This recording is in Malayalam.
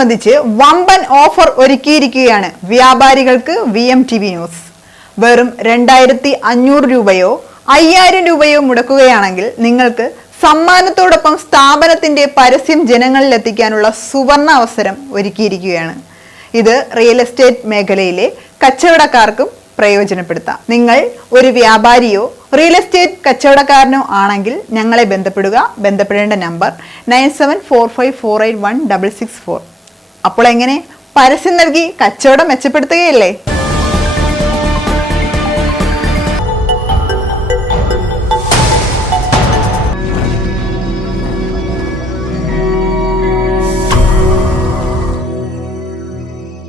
ഓണത്തോടനുബന്ധിച്ച് വമ്പൻ ഓഫർ ഒരുക്കിയിരിക്കുകയാണ് വ്യാപാരികൾക്ക് VMTV ന്യൂസ്. വെറും 2500 രൂപയോ 5000 രൂപയോ മുടക്കുകയാണെങ്കിൽ നിങ്ങൾക്ക് സമ്മാനത്തോടൊപ്പം സ്ഥാപനത്തിന്റെ പരസ്യം ജനങ്ങളിൽ എത്തിക്കാനുള്ള സുവർണ അവസരം ഒരുക്കിയിരിക്കുകയാണ്. ഇത് റിയൽ എസ്റ്റേറ്റ് മേഖലയിലെ കച്ചവടക്കാർക്കും പ്രയോജനപ്പെടുത്താം. നിങ്ങൾ ഒരു വ്യാപാരിയോ റിയൽ എസ്റ്റേറ്റ് കച്ചവടക്കാരനോ ആണെങ്കിൽ ഞങ്ങളെ ബന്ധപ്പെടേണ്ട നമ്പർ 9745481664. അപ്പോൾ എങ്ങനെ പരസ്യം നൽകി കച്ചവടം മെച്ചപ്പെടുത്തുകയല്ലേ?